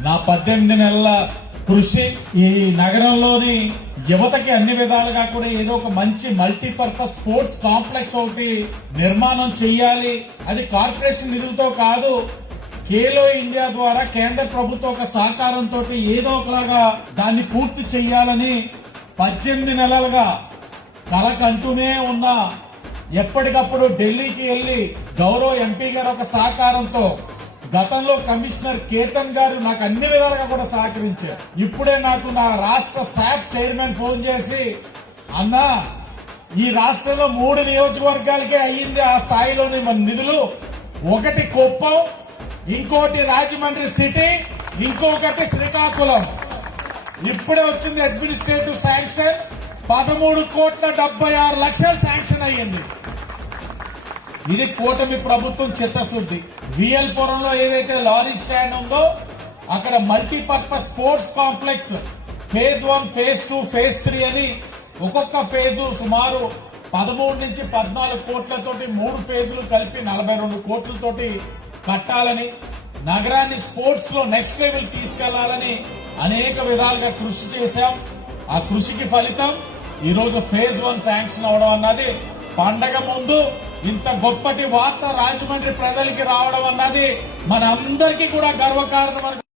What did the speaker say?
నా పద్దెనిమిది నెలల కృషి ఈ నగరంలోని యువతకి అన్ని విధాలుగా కూడా ఏదో ఒక మంచి మల్టీపర్పస్ స్పోర్ట్స్ కాంప్లెక్స్ ఒకటి నిర్మాణం చేయాలి అది కార్పొరేషన్ నిధులతో కాదు ఖేలో ఇండియా ద్వారా కేంద్ర ప్రభుత్వ ఒక సహకారంతో ఏదో ఒకలాగా దాన్ని పూర్తి చేయాలని పద్దెనిమిది నెలలుగా కలకంటూనే ఉన్న ఎప్పటికప్పుడు ఢిల్లీకి వెళ్ళి గౌరవ ఎంపీ గారు ఒక సహకారంతో గతంలో కమిషనర్ కేతన్ గారు నాకు అన్ని విధాలుగా కూడా సహకరించారు. ఇప్పుడే నాకు నా రాష్ట్ర శాప్ చైర్మన్ ఫోన్ చేసి అన్నా ఈ రాష్ట్రంలో మూడు నియోజకవర్గాలకే అయ్యింది ఆ స్థాయిలోని మన నిధులు. ఒకటి కుప్పం ఇంకోటి రాజమండ్రి సిటీ ఇంకొకటి శ్రీకాకుళం. ఇప్పుడే వచ్చింది అడ్మినిస్ట్రేటివ్ శాంక్షన్. పదమూడు కోట్ల డెబ్బై ఆరు లక్షలు శాంక్షన్ అయ్యింది. ఇది కూటమి ప్రభుత్వం చిత్తశుద్ధి. విఎల్ పురంలో ఏదైతే లారీ స్టాండ్ ఉందో అక్కడ multipurpose sports complex phase one phase two phase three అని ఒక్కొక్క ఫేజు సుమారు పదమూడు నుంచి పద్నాలుగు కోట్లతోటి మూడు ఫేజులు కలిపి నలభై రెండు కోట్లతోటి కట్టాలని నగరాన్ని స్పోర్ట్స్లో నెక్స్ట్ లెవెల్ తీసుకెళ్ళాలని అనేక విధాలుగా కృషి చేశాం. ఆ కృషికి ఫలితం ఈరోజు ఫేజ్ వన్ శాంక్షన్ అవడం అన్నది. పండగ ముందు ఇంత గొప్పటి వార్త రాజమండ్రి ప్రజలకి రావడం అన్నది మన అందరికీ కూడా గర్వకారణం